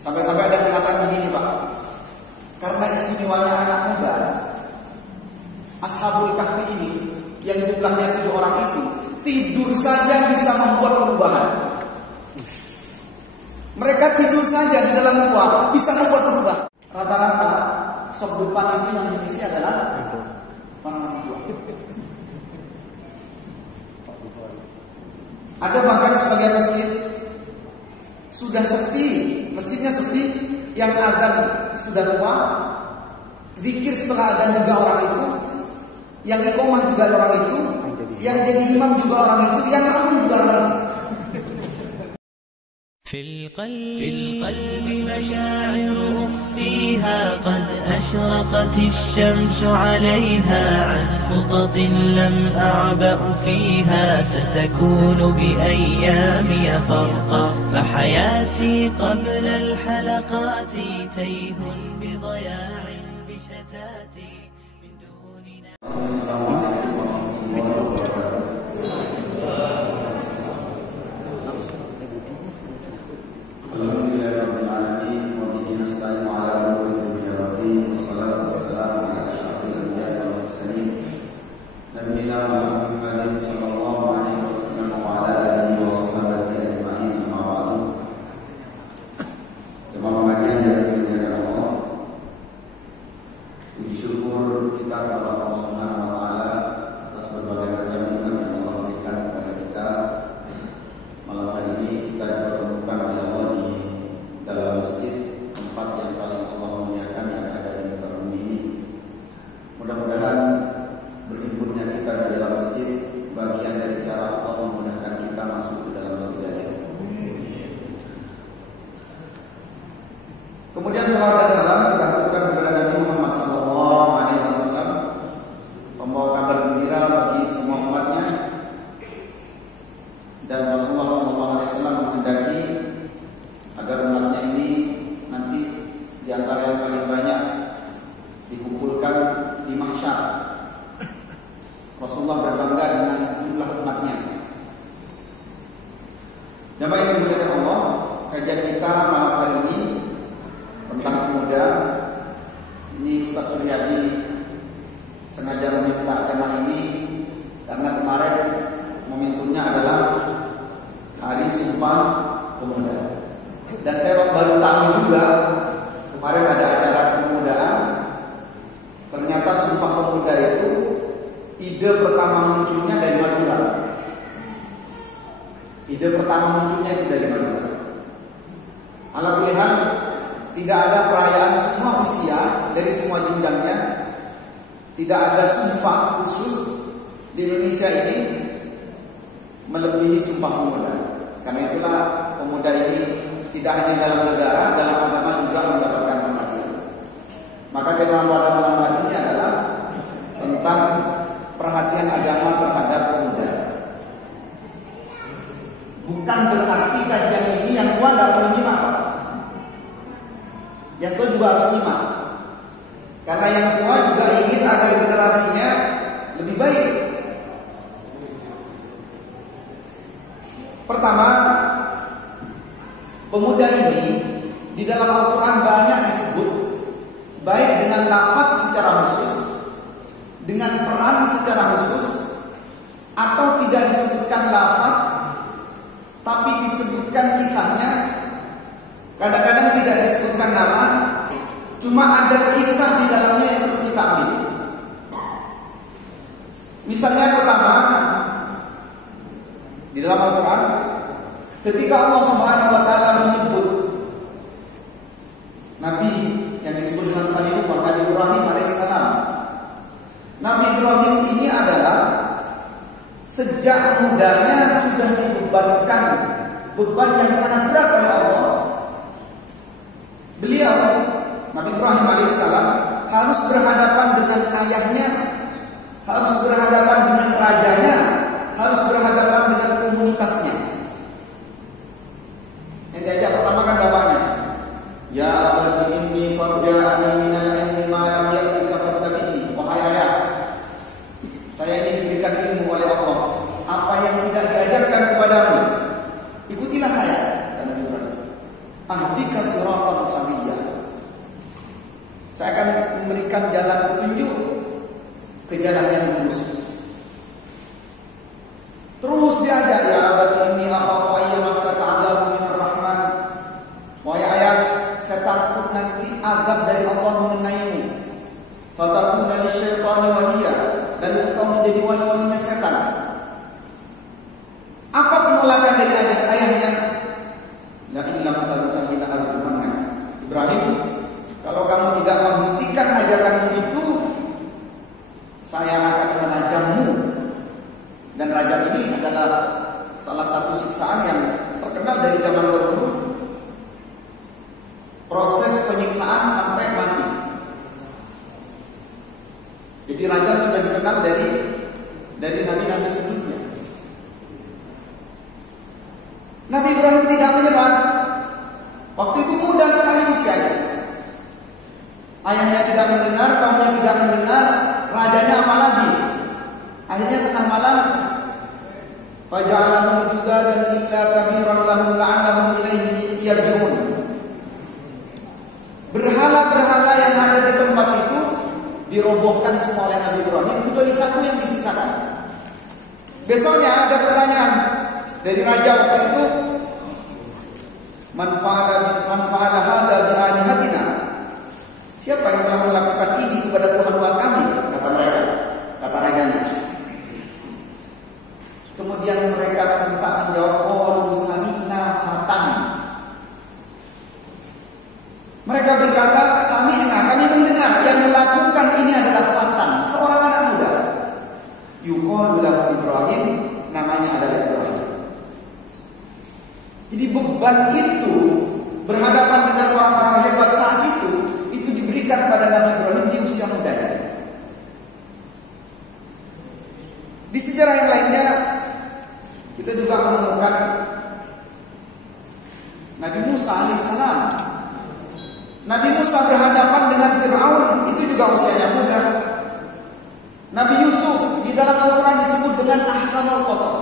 Sampai-sampai ada yang mengatakan begini, Pak. Karena istimewanya anak muda, Ashabul Kahfi ini yang jumlahnya 7 orang itu tidur saja bisa membuat perubahan. Mereka tidur saja di dalam gua bisa membuat perubahan. Rata-rata sop depan itu yang diisi adalah orang tua. Ada bahkan sebagian masjid sudah sepi, masjidnya sepi, yang adzan sudah tua, zikir setelah adzan juga orang itu, yang iqomah juga orang itu, yang jadi imam juga orang itu, yang makmum juga orang itu. في القلب مشاعر أخفيها قد أشرقت الشمس عليها عن خطط لم أعبأ فيها ستكون بأيامي فرقا فحياتي قبل الحلقات تيه بضياع بشتاتي من دوننا. السلام عليكم ورحمة الله وبركاته. Alhamdulillahirabbil alamin wa bihi nasta'inu ala umuri dunya wa din wassalatu wassalamu ala asyrafil anbiya'i wal mursalin nabiyina Muhammadin sallallahu alaihi wasallam wa ala alihi wa sahbihi ajma'in amma ba'du. Jemaah pengajian yang dimuliakan Allah, puji syukur kita kepada Allah Subhanahu wa taala atas berbagai macam nikmat yang Allah berikan kepada kita. Malam hari ini kita dipertemukan oleh Allah di dalam masjid, tempat yang paling Allah muliakan yang ada di muka bumi ini. Mudah-mudahan berhimpunnya kita di dalam masjid bagian dari cara Allah memudahkan kita masuk ke dalam surga-Nya. Kemudian salawat dan salam kita aturkan kepada Nabi Muhammad SAW, pembawa kabar gembira bagi semua umatnya. Dan Rasulullah SAW menghendaki agar umatnya ini nanti di antara yang paling banyak dikumpulkan di mahsyar. Rasulullah berbangga dengan jumlah umatnya. Jamaah yang dimuliakan Allah, kajian kita malam hari ini tentang pemuda. Ini Ustaz Suryadi sengaja meminta tema ini karena kemarin momentumnya adalah Hari Sumpah Pemuda. Dan saya baru tahu juga kemarin ada acara kepemudaan. Ternyata Sumpah Pemuda itu ide pertama munculnya dari Madura. Ide pertama munculnya itu dari Madura. Alhamdulillah tidak ada perayaan semua usia dari semua jenjangnya. Tidak ada sumpah khusus di Indonesia ini melebihi Sumpah Pemuda. Karena itulah pemuda ini tidak hanya dalam negara, dalam agama juga mendapatkan perhatian. Maka tema pada malam hari ini adalah tentang perhatian agama terhadap pemuda. Bukan berarti kajian ini yang tua tidak perlu nyimak, yang tua juga harus nyimak. Karena yang tua juga ingin agar generasinya lebih baik. Pertama, pemuda ini di dalam Al-Quran banyak disebut baik dengan lafaz secara khusus, dengan peran secara khusus, atau tidak disebutkan lafaz tapi disebutkan kisahnya. Kadang-kadang tidak disebutkan nama, cuma ada kisah di dalamnya yang perlu kita ambil. Misalnya pertama, di dalam Al-Quran, ketika Allah Subhanahu wa taala menyebut Nabi yang disebut dengan Nabi Ibrahim alaihissalam. Nabi Ibrahim ini adalah sejak mudanya sudah dibebankan beban yang sangat berat oleh Allah. Beliau Nabi Ibrahim alaihissalam harus berhadapan dengan ayahnya, harus berhadapan dengan rajanya, harus berhadapan dengan komunitasnya. Yang diajak pertama kan bapaknya. Ya abati inni qad ja'ani minal ilmi ma lam ya'tika fattabi'ni. Wahai ayah, saya ini diberikan ilmu oleh Allah. Apa yang tidak diajarkan kepadamu, ikutilah saya. Kata Nabi Ibrahim. Ahdika siratan Saya akan memberikan jalan petunjuk ke jalan yang lurus. Terus diajak, ya abati inni akhafu ayya masaka adzabun minar rahman. Wahai ayah, saya takut nanti azab dari Allah mengenaimu. Fatakuna lisyaitani waliya, dan engkau menjadi wali-walinya setan. Apa penolakan dari ayahnya? La in lam tantahi la arjumannak. Ibrahim, kalau kamu tidak menghentikan ajakanmu itu, saya akan menajammu. Dan rajam ini adalah salah satu siksaan yang terkenal dari zaman dahulu. Proses penyiksaan sampai mati. Jadi rajam sudah dikenal dari nabi-nabi sebelumnya. Nabi Ibrahim tidak menyerah. Waktu itu muda sekali usianya. Ayahnya tidak mendengar, kaumnya tidak mendengar, rajanya apa lagi? Akhirnya tengah malam, faja'alahum judadan illa kabiran lahum la'allahum ilaihi yarji'un. Berhala-berhala yang ada di tempat itu dirobohkan semua oleh Nabi Ibrahim, kecuali satu yang disisakan. Besoknya ada pertanyaan dari raja waktu itu, man fa'ala hadza bi alihatina? Siapa yang telah melakukan ini kepada Tuhan kami? Kata mereka, kata rajanya. Kemudian mereka serentak menjawab, qalu sami'na fatan. Mereka berkata, sami'na, kami mendengar yang melakukan ini adalah fatan, seorang anak muda. Yuqalu lahu Ibrahim, namanya adalah Ibrahim. Jadi beban itu berhadapan dengan orang-orang hebat saat itu diberikan pada Nabi Ibrahim di usia mudanya. Di sejarah yang lainnya kita juga menemukan Nabi Musa alaihissalam. Nabi Musa berhadapan dengan Fir'aun, itu juga usianya muda. Nabi Yusuf di dalam Al-Quran disebut dengan ahsanul qasas.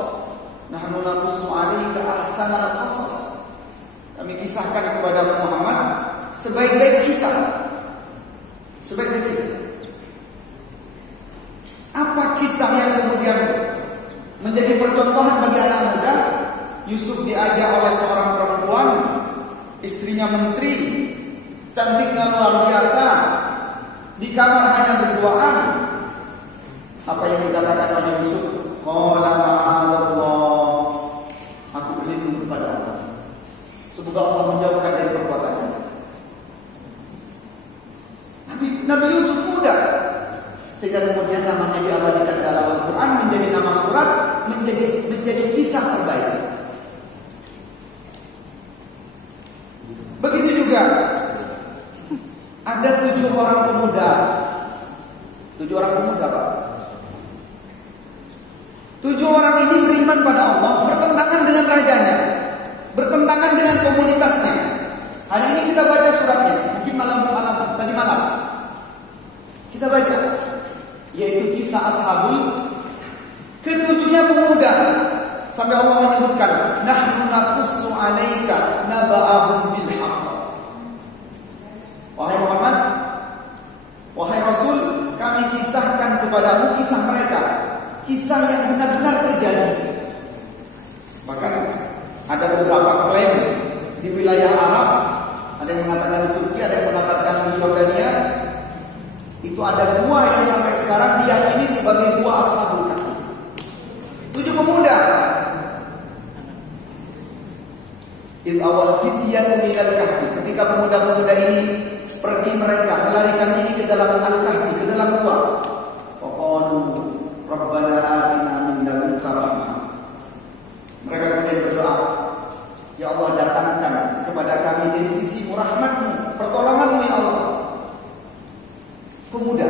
Nahnu naqussu 'alaika ahsanal qasas. Kami kisahkan kepada Muhammad sebaik-baik kisah. Sebaik-baik kisah. Apa kisah yang kemudian menjadi percontohan bagi anak muda? Yusuf diajak oleh seorang perempuan, istrinya menteri, cantiknya luar biasa, di kamar hanya berduaan. Apa yang dikatakan oleh Yusuf? Qala ma'allah, aku berlindung kepada Allah. Semoga Allah menjauhkan dari perbuatannya. Nabi Yusuf muda, sehingga kemudian namanya diabadikan dalam Al-Quran menjadi nama surat, menjadi kisah terbaik. Begitu juga ada 7 orang pemuda. 7 orang pemuda, Pak. 7 orang ini beriman pada Allah, bertentangan dengan rajanya, bertentangan dengan komunitasnya. Hari ini kita baca suratnya, mungkin tadi malam kita baca, yaitu kisah Ashabul, ketujuhnya pemuda, sampai Allah menyebutkan, nahnu naqussu 'alaika naba'ahum bil haqq. Wahai Muhammad, wahai Rasul, kami kisahkan kepadamu kisah mereka, kisah yang benar-benar terjadi. Bahkan ada beberapa klaim di wilayah Arab, ada yang mengatakan di Turki, ada yang mengatakan di Yordania. Itu ada gua yang sampai sekarang diyakini sebagai gua Ashabul Kahfi. 7 pemuda. Il awal fityatu minal kahfi. Ketika pemuda-pemuda ini pergi, mereka melarikan diri ke dalam al-kahfi, ke dalam gua. Faqalu rabbana atina min ladunka rahmah. Mereka kemudian berdoa, ya Allah, datangkan kepada kami dari sisimu rahmatmu, pertolonganmu ya Allah. Pemuda.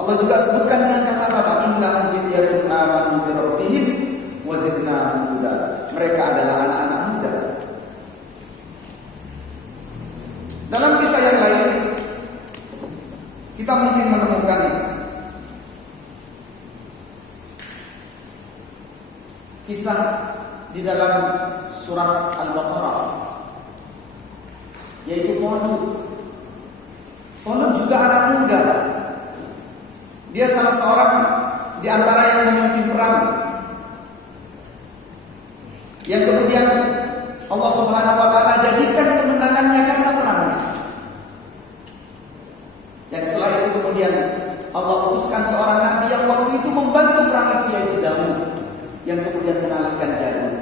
Allah juga sebutkan dengan kata-kata innahum fityatun amanu bi rabbihim wa zidnahum huda. Mereka adalah anak-anak muda. Dalam kisah yang lain kita mungkin menemukan kisah di dalam surat Al-Baqarah, yaitu Talut. Subhanahu wa taala jadikan kemenangannya karena perang. Yang setelah itu kemudian Allah utuskan seorang nabi yang waktu itu membantu perang itu, yaitu Daud, yang kemudian mengalahkan Jalut.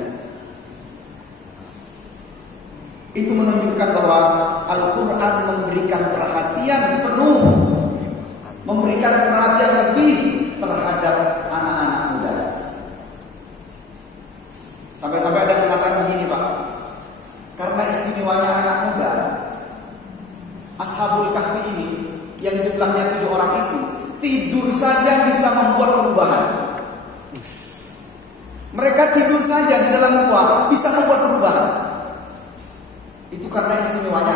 Itu menunjukkan bahwa Al-Quran memberikan perhatian penuh, memberikan perhatian lebih terhadap anak-anak muda. Sampai-sampai ada yang mengatakan begini, Pak, karena istimewanya anak muda, Ashabul Kahfi ini yang jumlahnya 7 orang itu, tidur saja bisa membuat perubahan. Mereka tidur saja di dalam gua bisa membuat perubahan. Itu karena istimewanya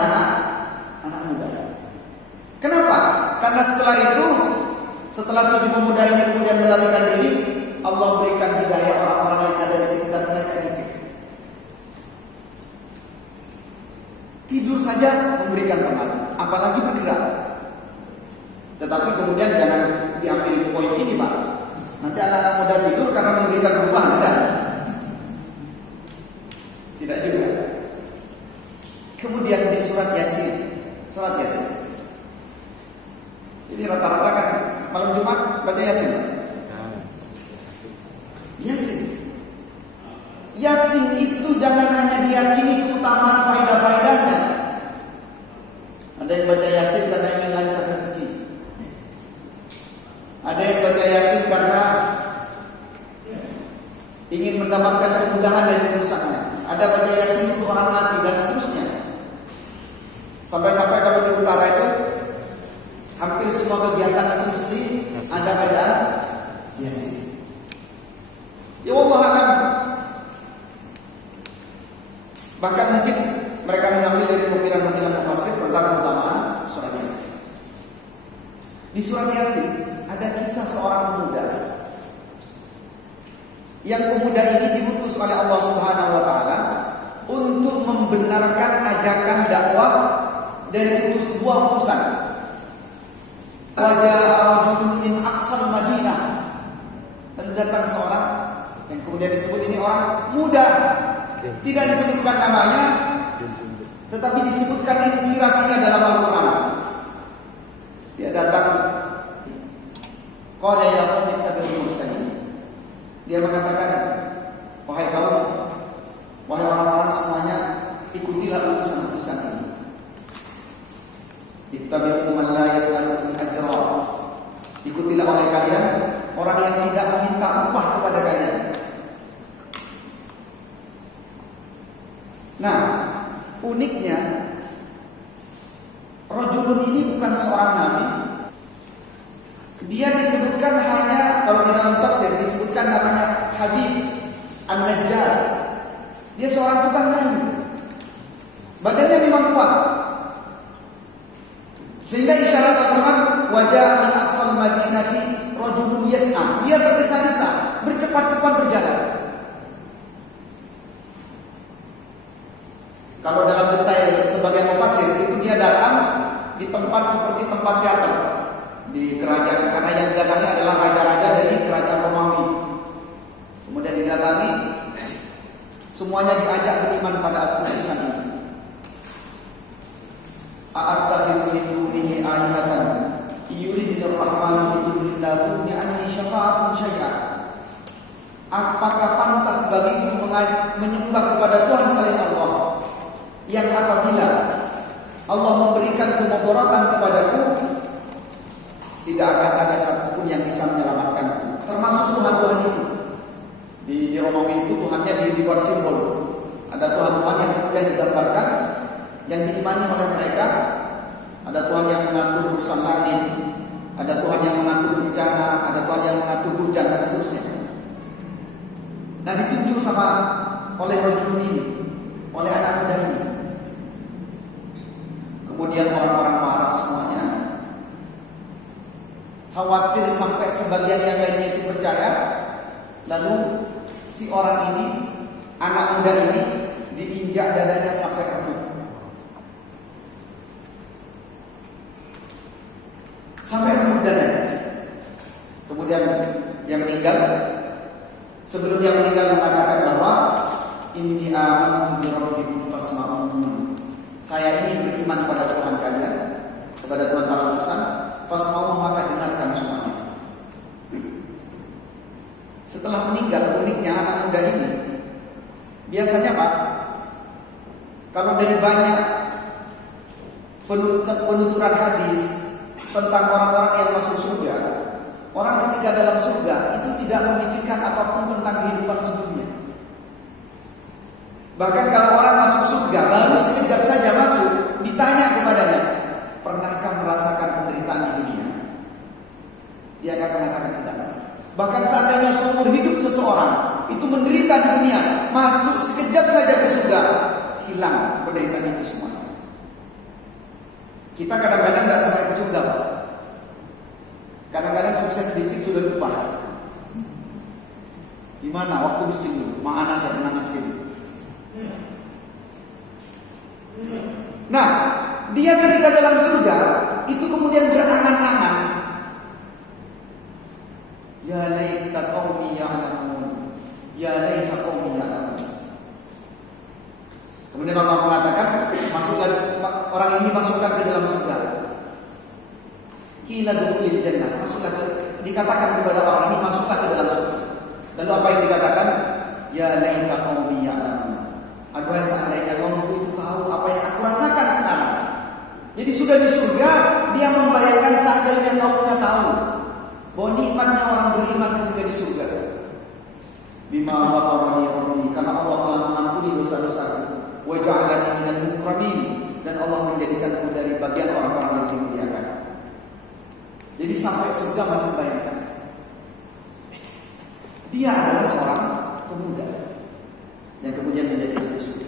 anak muda. Kenapa? Karena setelah 7 pemuda ini kemudian melarikan diri, Allah berikan hidayah orang-orang yang ada di sekitar mereka itu. Tidur saja memberikan pengaruh, apalagi bergerak. Tetapi kemudian jangan diambil poin ini, Pak. Nanti anak-anak muda tidur karena memberikan perubahan, enggak? Tidak juga. Kemudian di surat Yasin. Jadi rata-rata kan malam Jumat baca Yasin. Yasin itu jangan hanya diyakini keutamaan faedah-faedahnya. Ada yang baca Yasin karena ingin lancar rezeki. Ada yang baca Yasin karena ingin mendapatkan kemudahan dari rusaknya. Ada baca Yasin untuk orang mati dan seterusnya. Sampai-sampai kalau di utara itu hampir semua kegiatan itu mesti ada bacaan Yasin. Ya Allah alam. Bahkan mungkin mereka mengambil dari nukilan-nukilan mufassir tentang keutamaan surat Yasin. Di surat Yasin ada kisah seorang pemuda. Yang pemuda ini diutus oleh Allah Subhanahu wa taala untuk membenarkan ajakan dakwah dari dua utusan. Raja rajulun min aqsal Madinah. Dan datang seorang yang kemudian disebut ini orang muda. Tidak disebutkan namanya, tetapi disebutkan inspirasinya dalam Al-Quran. Dia datang, qala ya qaumi ittabi'ul mursalin. Dia mengatakan, wahai kaum, wahai orang-orang semuanya, ikutilah utusan-utusan ini. Ittabi'u man la yas'alukum ajra. Ikutilah oleh kalian orang yang tidak meminta upah kepada kalian. Nah, uniknya rajulun ini bukan seorang nabi. Dia disebutkan hanya, kalau di dalam tafsir disebutkan namanya Habib An-Najjar. Dia seorang tukang kayu. Badannya memang kuat. Sehingga isyarat Al-Quran wajah min aqsal madinati rajulun yas'a. Dia tergesa-gesa, bercepat-cepat berjalan. Kalau dalam detail sebagai mufassir itu dia datang di tempat seperti tempat teater di kerajaan, karena yang didatangi adalah raja-raja dari kerajaan Romawi. Kemudian didatangi, semuanya diajak beriman pada utusan ini. A'attakhidhu min dunihi alihatan yuridunir rahmanu bidurrin la tughni anni syafa'atun syai'a. Apakah pantas bagiku menyembah kepada Tuhan selain Allah, yang apabila Allah memberikan kemudaratan kepadaku, tidak akan ada satupun yang bisa menyelamatkanku, termasuk Tuhan-Tuhan itu. Di Romawi itu Tuhannya dibuat simbol. Ada Tuhan-Tuhan yang kemudian digambarkan, yang diimani oleh mereka. Ada Tuhan yang mengatur urusan langit, ada Tuhan yang mengatur bencana, ada Tuhan yang mengatur hujan dan seterusnya. Nah, ditunjuk oleh rajul ini, oleh anak muda ini. Kemudian orang-orang marah semuanya, khawatir sampai sebagian yang lainnya itu percaya. Lalu si orang ini, anak muda ini, diinjak dadanya sampai remuk. Sampai remuk dadanya. Kemudian yang meninggal, sebelum dia meninggal mengatakan bahwa inni amantu bi rabbikum saya ini beriman kepada Tuhan kalian, kepada Tuhan para utusan, fasma'u maka dengarkan semuanya. Setelah meninggal, uniknya anak muda ini, biasanya Pak, kalau dari banyak penuturan hadis tentang orang-orang yang masuk surga, orang ketika dalam surga itu tidak memikirkan apapun tentang kehidupan sebelumnya. Bahkan kalau orang masuk surga, baru sekejap saja masuk, ditanya kepadanya, pernahkah merasakan penderitaan di dunia? Dia akan mengatakan tidak. Bahkan seandainya seumur hidup seseorang itu menderita di dunia, masuk sekejap saja ke surga, hilang penderitaan itu semua. Kita kadang-kadang tidak sampai ke surga, Pak. Kadang-kadang sukses sedikit sudah lupa. Gimana waktu miskin dulu? Ma'ana saya pernah miskin. Nah, dia ketika dalam surga itu kemudian berangan-angan, ya laita qaumi ya'lamun, ya laita qaumi ya'lamun. Kemudian Allah mengatakan, masukkan orang ini, masukkan ke dalam surga. Qila dukhulil jannah, masuklah dikatakan kepada orang ini, masuklah ke dalam surga. Lalu apa yang dikatakan? Ya laita qaumi ya'lamun. Aduhai seandainya kaumku itu tahu apa yang aku rasakan sekarang. Jadi sudah di surga, dia membayangkan seandainya kaumnya tahu bahwa nikmatnya orang beriman ketika di surga. Bima ghafarani rabbi, karena Allah telah mengampuni dosa-dosaku. Wa ja'alani minal mukramin, dan Allah menjadikanku dari bagian orang-orang yang dimuliakan. Jadi sampai surga masih bayangkan. Dia adalah seorang pemuda yang kemudian menjadi ahli surga.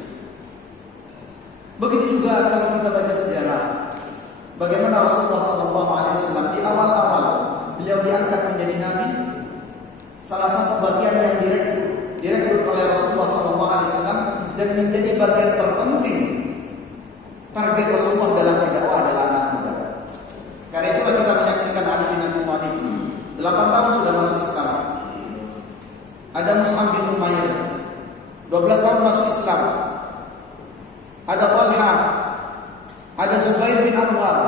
Begitu juga kalau kita baca sejarah, bagaimana Rasulullah SAW di awal-awal beliau diangkat menjadi nabi. Salah satu bagian yang direkrut oleh Rasulullah SAW dan menjadi bagian terpenting target Rasulullah dalam berdakwah adalah anak muda. Karena itulah kita menyaksikan Ali bin Abi Thalib 8 tahun sudah masuk Islam. Ada Mus'ab bin Umair 12 tahun masuk Islam. Ada Talha, ada Zubair bin Awwam.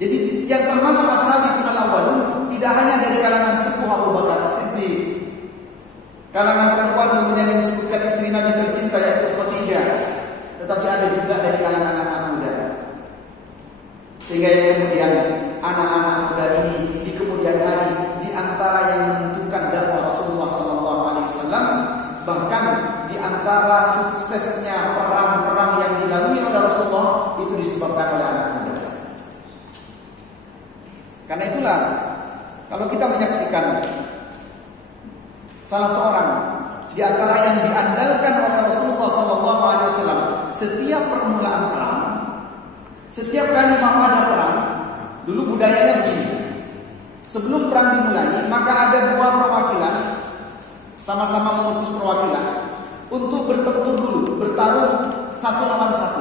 Jadi yang termasuk ashabi al-awwalun tidak hanya dari kalangan sepuh Abu Bakar As-Siddiq, kalangan perempuan kemudian yang disebutkan istri Nabi tercinta yaitu Khadijah, tetapi ada juga dari kalangan anak muda. Sehingga yang kemudian anak-anak muda ini di kemudian hari di antara yang menentukan dakwah Rasulullah SAW, bahkan di antara suksesnya perang-perang yang dilalui oleh Rasulullah itu disebabkan oleh anak muda. Karena itulah kalau kita menyaksikan salah seorang di antara yang diandalkan oleh Rasulullah SAW setiap permulaan perang, setiap kali mau ada perang, dulu budayanya begini. Sebelum perang dimulai, maka ada 2 perwakilan sama-sama mengutus perwakilan untuk bertempur dulu, bertarung 1 lawan 1.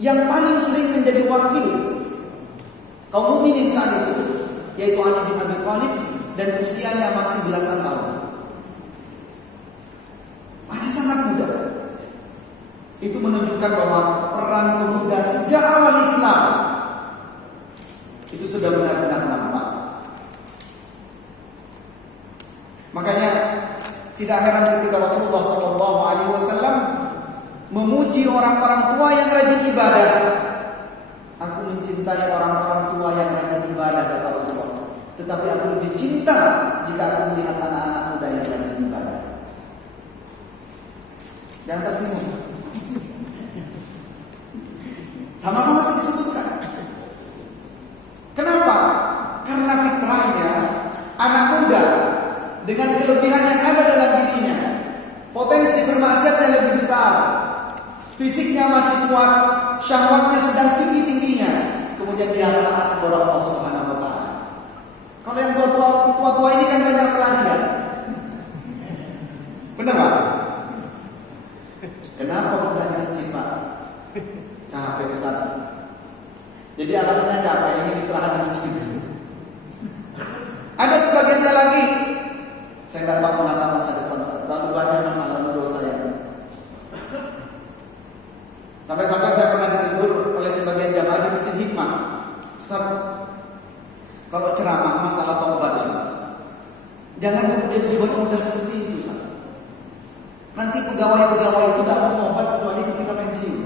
Yang paling sering menjadi wakil kaum mukminin saat itu yaitu Ali bin Abi Thalib, dan usianya masih belasan tahun, masih sangat muda. Itu menunjukkan bahwa peran pemuda sejak awal Islam itu sudah benar-benar nampak. Makanya tidak heran ketika Rasulullah SAW memuji orang-orang tua yang rajin ibadah. Aku mencintai orang-orang tua yang rajin ibadah, kata Rasulullah. Tetapi aku lebih cinta jika aku melihat anak-anak muda yang rajin ibadah. Jangan tersinggung. Sama-sama disebutkan. Kenapa? Karena fitrahnya anak muda dengan kelebihan yang ada dalam dirinya, potensi bermaksiatnya lebih besar, fisiknya masih kuat, syahwatnya sedang tinggi-tingginya, kemudian dia taat kepada Allah Subhanahu wa taala. Kalau yang tua-tua ini kan banyak pelarian. Benar Pak? Kenapa bertanya istighfar? Capek Ustaz. Jadi alasannya capek, ini istirahat di masjid. Ada sebagiannya lagi, saya tidak tahu menata masa depan Ustaz. Terlalu banyak masalah dosa yang pegawai itu tidak mau tobat kecuali ketika pensiun.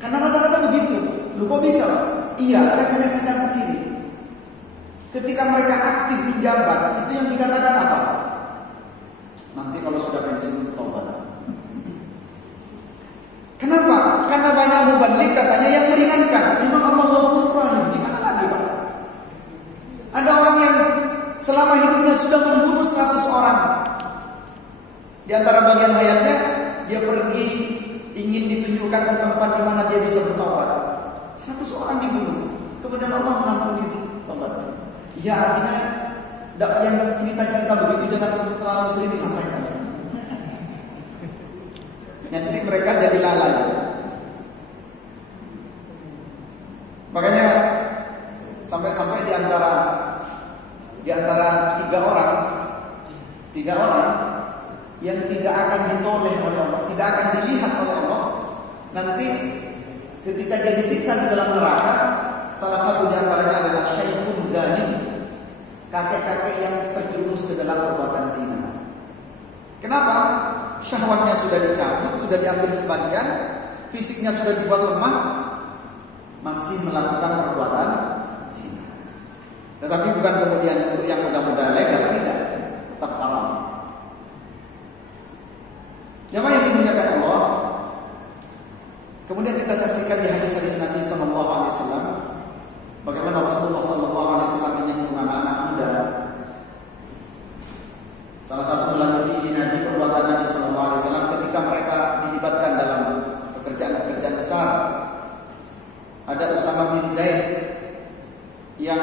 Karena rata-rata begitu. Lu kok bisa? Iya, saya menyaksikan sendiri. Ketika mereka aktif menjabat, itu yang dikatakan apa? Nanti kalau sudah pensiun tobat. Kenapa? Karena banyak mubalik katanya yang meringankan. Memang Allah Ghafurur Rahim. Gimana lagi Pak? Ada orang yang selama hidupnya sudah membunuh 100 orang. Di antara bagian hayatnya, dia pergi ingin ditunjukkan ke tempat di mana dia bisa bertobat. 100 orang dibunuh. Kemudian Allah mengampuni tobatnya. Ya artinya yang cerita-cerita begitu jangan terlalu sering disampaikan. Nanti mereka jadi lalai. Makanya sampai-sampai di antara 3 orang yang tidak akan ditoleh oleh Allah, tidak akan dilihat oleh Allah, nanti ketika dia disiksa di dalam neraka, salah satu di antaranya adalah syaikhun zalim, kakek-kakek yang terjerumus ke dalam perbuatan zina. Kenapa? Syahwatnya sudah dicabut, sudah diambil sebagian, fisiknya sudah dibuat lemah, masih melakukan perbuatan zina. Tetapi bukan kemudian untuk yang mudah-mudah legal, tidak, tetap haram. Jamaah yang dimuliakan Allah, kemudian kita saksikan di hadis-hadis Nabi Sallallahu Alaihi Wasallam bagaimana Rasulullah Sallallahu Alaihi Wasallam menyinggung anak-anak muda. Salah satu melalui Nabi perbuatan Nabi Sallallahu Alaihi Wasallam ketika mereka dilibatkan dalam pekerjaan-pekerjaan besar. Ada Usama bin Zaid yang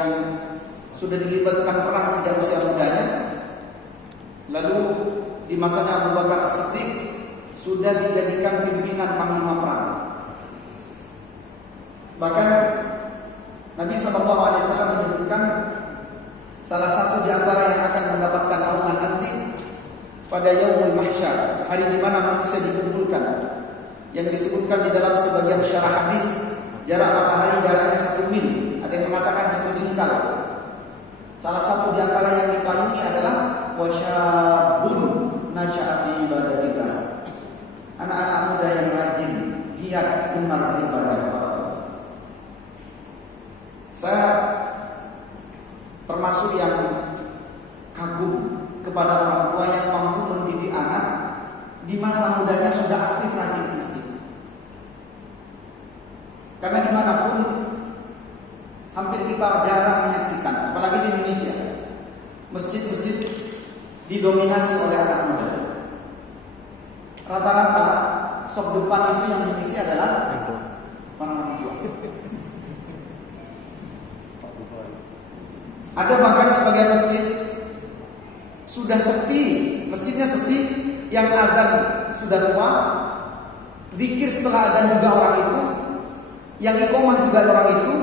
sudah dilibatkan perang sejak usia mudanya. Lalu di masanya Abu Bakar As-Siddiq sudah dijadikan pimpinan panglima perang. Bahkan Nabi Sallallahu Alaihi Wasallam menyebutkan salah satu di antara yang akan mendapatkan naungan nanti pada Yaumul Mahsyar, hari di mana manusia dikumpulkan, yang disebutkan di dalam sebagian syarah hadis, jarak matahari jaraknya 1 mil, ada yang mengatakan 1 jengkal. Salah satu di antara yang dipayungi adalah wasyabun nasya'a fi ibadatillah, anak-anak muda yang rajin, giat gemar beribadah kepada Allah. Saya termasuk yang kagum kepada orang tua yang mampu mendidik anak di masa mudanya sudah aktif rajin di masjid. Karena dimanapun hampir kita jarang menyaksikan, apalagi di Indonesia, masjid-masjid didominasi oleh anak muda. Rata-rata sop depan itu yang mengisi adalah orang-orang tua. Ada bahkan sebagian masjid sudah sepi, masjidnya sepi, yang adzan sudah tua, zikir setelah adzan juga orang itu, yang iqomah juga orang itu,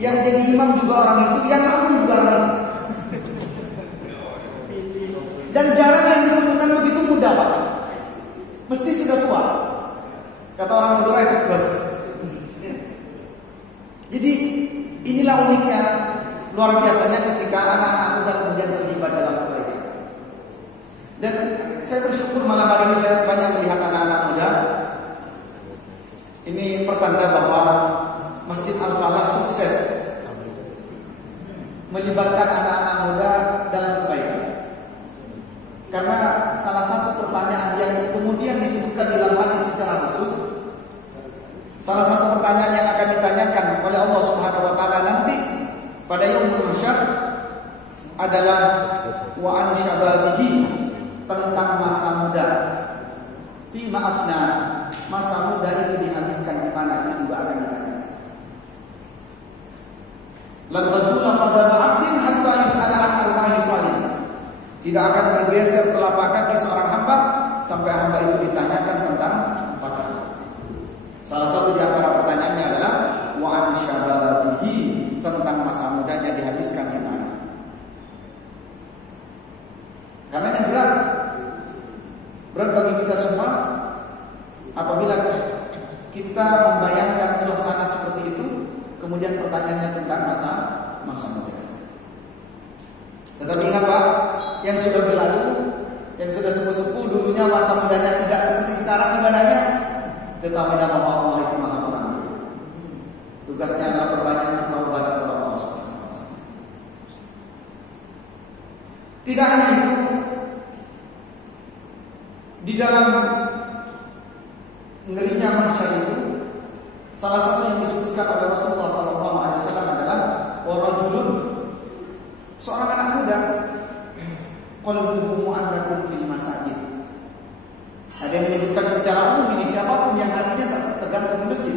yang jadi imam juga orang itu, yang makmum juga orang itu. Dan jarang yang ditemukan begitu muda Pak. Mesti sudah tua. Kata orang Madura itu bos. Jadi inilah uniknya, luar biasanya ketika anak-anak muda kemudian terlibat dalam kebaikan. Dan saya bersyukur malam hari ini saya banyak melihat anak-anak muda. Ini pertanda bahwa Masjid Al-Falah sukses melibatkan anak-anak muda dalam kebaikan. Karena salah satu pertanyaan yang kemudian disebutkan dalam hadis secara khusus, salah satu pertanyaan yang akan ditanyakan oleh Allah Subhanahu wa taala nanti pada Yaumul Mahsyar adalah wa an syababihi, tentang masa muda. Maafna, masa muda itu dihabiskan di mana, itu juga akan ditanyakan. Lan tazula qadama 'abdin hatta yus'ala 'an arba'i shalih. Tidak akan bergeser telapak kaki seorang hamba sampai hamba itu ditanyakan tentang 4 hal. Salah satu di antara pertanyaannya adalah wa an syababihi, tentang masa mudanya dihabiskan di mana. Karena yang berat bagi kita semua apabila kita membayangkan suasana seperti itu, kemudian pertanyaannya tentang masa muda. Tetapi ingat Pak, yang sudah berlalu yang sudah sepuh-sepuh dulunya masa mudanya tidak seperti sekarang ibadahnya, ketahuilah bahwa Allah itu Maha Pengampun. Tugasnya adalah perbanyak bertaubat kepada Allah Subhanahu wa taala. Tidak hanya itu, di dalam ngerinya mahsyar itu, salah satu yang disebutkan oleh Rasulullah SAW adalah warajulun, seorang anak muda, qalbuhu mu'allaqun fil masajid. Ada yang menyebutkan secara umum ini siapapun yang hatinya tergantung di masjid.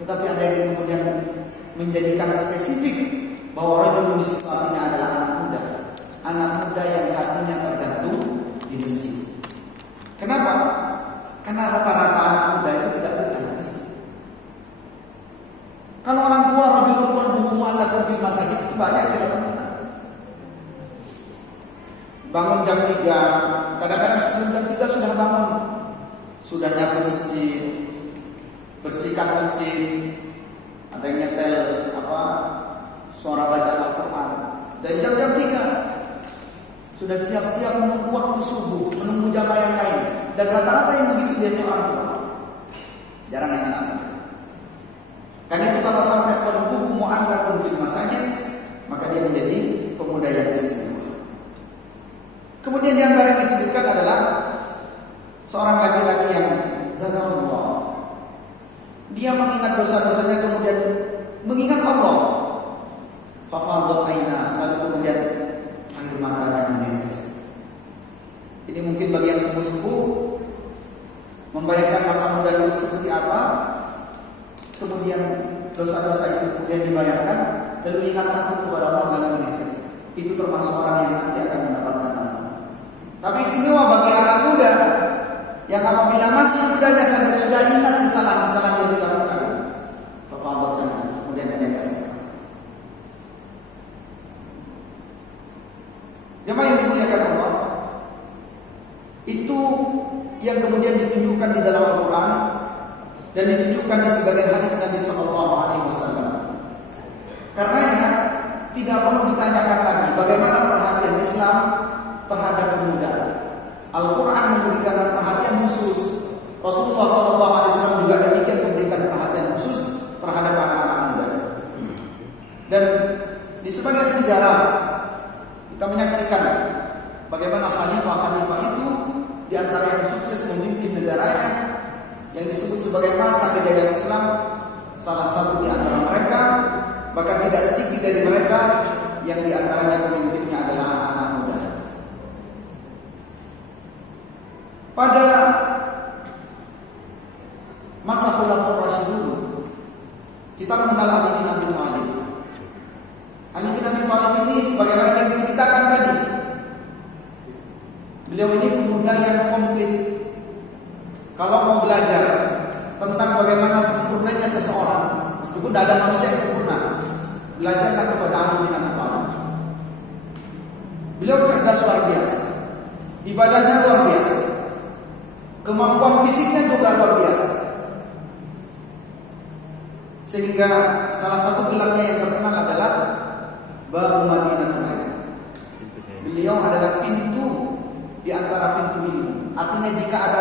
Tetapi ada yang kemudian menjadikan spesifik bahwa rajulun di situ artinya adalah anak muda. Anak muda yang hatinya tergantung di masjid. Kenapa? Karena rata-rata anak muda itu tidak betah di masjid. Kalau orang tua rajulun qalbuhu mu'allaqun fil masajid itu banyak tidak temukan. Bangun jam 3, kadang-kadang sebelum jam 3 sudah bangun, sudah nyapu masjid, bersihkan masjid, ada yang nyetel suara bacaan Al-Quran. Dari jam-jam 3 sudah siap-siap menunggu waktu subuh, menunggu jamaah yang lain. Dan rata-rata yang begitu dia orang tua, jarang yang anak. Karena itu kalau sampai qalbuhu mu'allaqun fil masajid, maka dia menjadi pemuda yang istimewa. Kemudian di antara yang disebutkan adalah seorang laki-laki yang zakarullah. Dia mengingat dosa-dosanya kemudian mengingat Allah. Fafadat aina, lalu kemudian air matanya menetes. Ini mungkin bagi yang sepuh-sepuh membayangkan masa muda dulu seperti apa. Kemudian dosa-dosa itu kemudian dibayangkan, lalu ingat takut kepada Allah dan menetes. Itu termasuk orang yang nanti akan mendapatkan amal. Tapi istimewa bagi anak muda yang apabila masih mudanya sudah ingat kesalahan-kesalahan yang dilakukan, fafadatkan kemudian menetes. Jemaah yang dimuliakan Allah, itu yang kemudian ditunjukkan di dalam Al-Quran dan ditunjukkan di sebagian hadis Nabi SAW. Karenanya tidak perlu ditanyakan lagi bagaimana perhatian Islam terhadap pemuda. Al-Quran memberikan perhatian khusus. Rasulullah SAW juga demikian memberikan perhatian khusus terhadap anak-anak muda. Dan di sebagian sejarah kita menyaksikan bagaimana khalifah-khalifah itu di antara yang sukses memimpin negaranya yang disebut sebagai masa kejayaan Islam, salah satu di antara mereka, bahkan tidak sedikit dari mereka yang di antaranya pemimpinnya adalah anak-anak muda. Pada masa Khulafaur Rasyidun, kita mengenal Ali bin Abi Thalib. Ali bin Abi Thalib ini sebagaimana yang diceritakan tadi, beliau ini pemuda yang komplit. Kalau mau belajar tentang bagaimana sempurnanya seseorang, meskipun tidak ada manusia yang sempurna, belajarlah kepada Ali bin Abi Thalib. Beliau cerdas luar biasa, ibadahnya luar biasa, kemampuan fisiknya juga luar biasa. Sehingga salah satu gelarnya yang terkenal adalah Babu Madinatul Ilm. Beliau adalah pintu di antara pintu ilmu. Artinya jika ada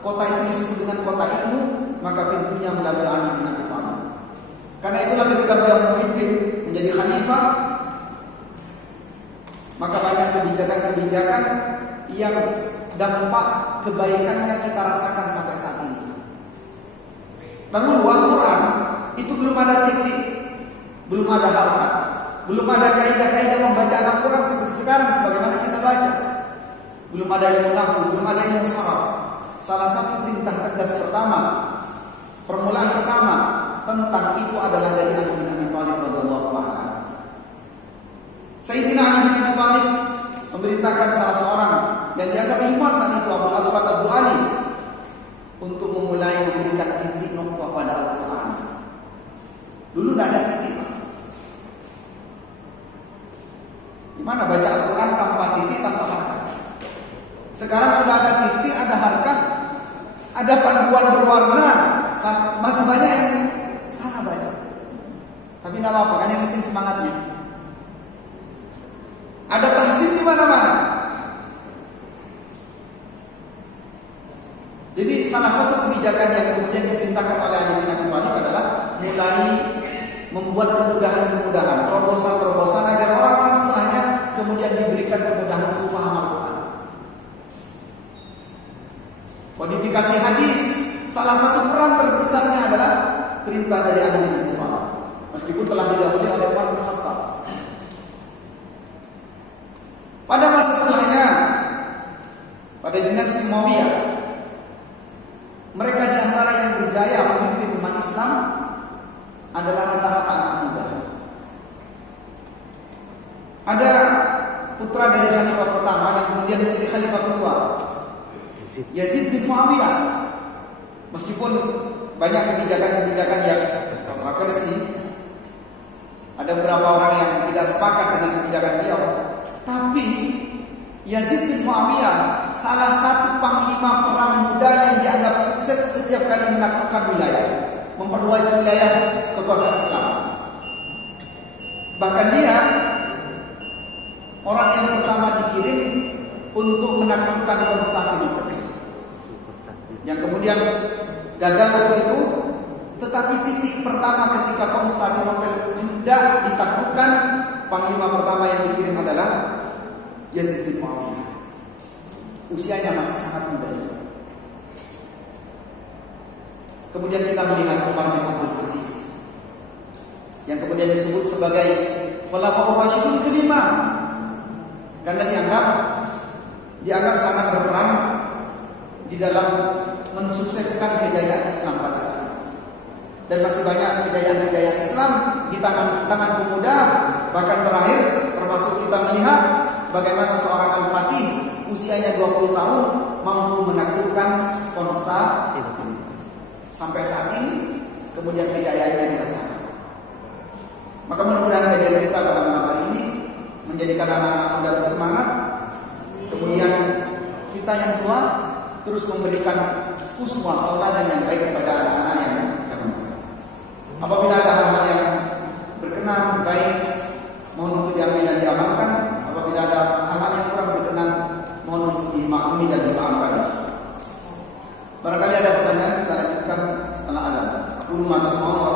kota itu disebut dengan kota ilmu, maka pintunya melalui Ali bin Abi Thalib. Karena itulah ketika beliau memimpin menjadi khalifah, maka banyak kebijakan-kebijakan yang dampak kebaikannya kita rasakan sampai saat ini. Dahulu Al-Quran itu belum ada titik, belum ada harokat, belum ada kaidah-kaidah membaca Al-Quran seperti sekarang sebagaimana kita baca. Belum ada ilmu nahwu, belum ada ilmu sharaf. Salah satu perintah tegas pertama, permulaan pertama tentang itu adalah dari Ali bin Abi Thalib radhiyallahu anhu. Sayyidina Ali bin Abi Thalib memerintahkan salah seorang yang dianggap ilmuwan saat itu, Abul Aswad Ad-Du'ali, untuk memulai memberikan titik noktah pada Al-Quran. Dulu tidak ada titik. Gimana baca Al-Quran tanpa titik, tanpa harkat? Sekarang sudah ada titik, ada harkat, ada panduan berwarna. Masih banyak yang salah baca. Tapi tidak apa-apa, kan yang penting semangatnya. Ada tahsin di mana-mana. Jadi salah satu kebijakan yang kemudian diperintahkan oleh Ali bin Abi Thalib adalah mulai membuat kemudahan-kemudahan, terobosan-terobosan agar orang-orang setelahnya kemudian diberikan kemudahan untuk paham Al-Quran. Kodifikasi hadis, salah satu peran terbesarnya adalah perintah dari Ali bin Abi Thalib, meskipun telah didahului oleh Umar bin Khattab. Pada masa setelahnya, pada dinasti Umayyah, mereka di antara yang berjaya memimpin umat Islam adalah rata-rata anak muda. Ada putra dari khalifah pertama yang kemudian menjadi khalifah kedua, Yazid bin Muawiyah. Meskipun banyak kebijakan-kebijakan yang kontroversi, ada beberapa orang yang tidak sepakat dengan kebijakan beliau, tapi Yazid bin Muawiyah salah satu panglima perang muda yang dianggap sukses setiap kali menaklukkan wilayah, memperluas wilayah kekuasaan Islam. Bahkan dia orang yang pertama dikirim untuk menaklukkan Konstantinopel, yang kemudian gagal waktu itu. Tetapi titik pertama ketika Konstantinopel hendak ditaklukkan, panglima pertama yang dikirim adalah Yazid bin Muawiyah. Usianya masih sangat muda. Kemudian kita melihat Umar bin Abdul Aziz, yang kemudian disebut sebagai Khulafaur Rasyidun kelima, karena dianggap sangat berperan di dalam mensukseskan kejayaan Islam pada saat itu. Dan masih banyak kejayaan-kejayaan Islam di tangan pemuda. Bahkan terakhir termasuk kita melihat bagaimana seorang Al-Fatih usianya 20 tahun mampu menaklukkan Konstantinopel. Sampai saat ini kemudian kejayaannya dirasakan. Maka mudah-mudahan kajian kita pada malam hari ini menjadikan anak-anak muda bersemangat. Kemudian kita yang tua terus memberikan uswah tauladan yang baik kepada anak-anak yang akan datang. Apabila ada hal-hal yang berkenan baik, mohon untuk diambil dan diamalkan. Apabila ada hal-hal yang kurang berkenan, mohon untuk dimaklumi dan dimaafkan. Barangkali ada pertanyaan, kita lanjutkan setelah azan. Aku atas mau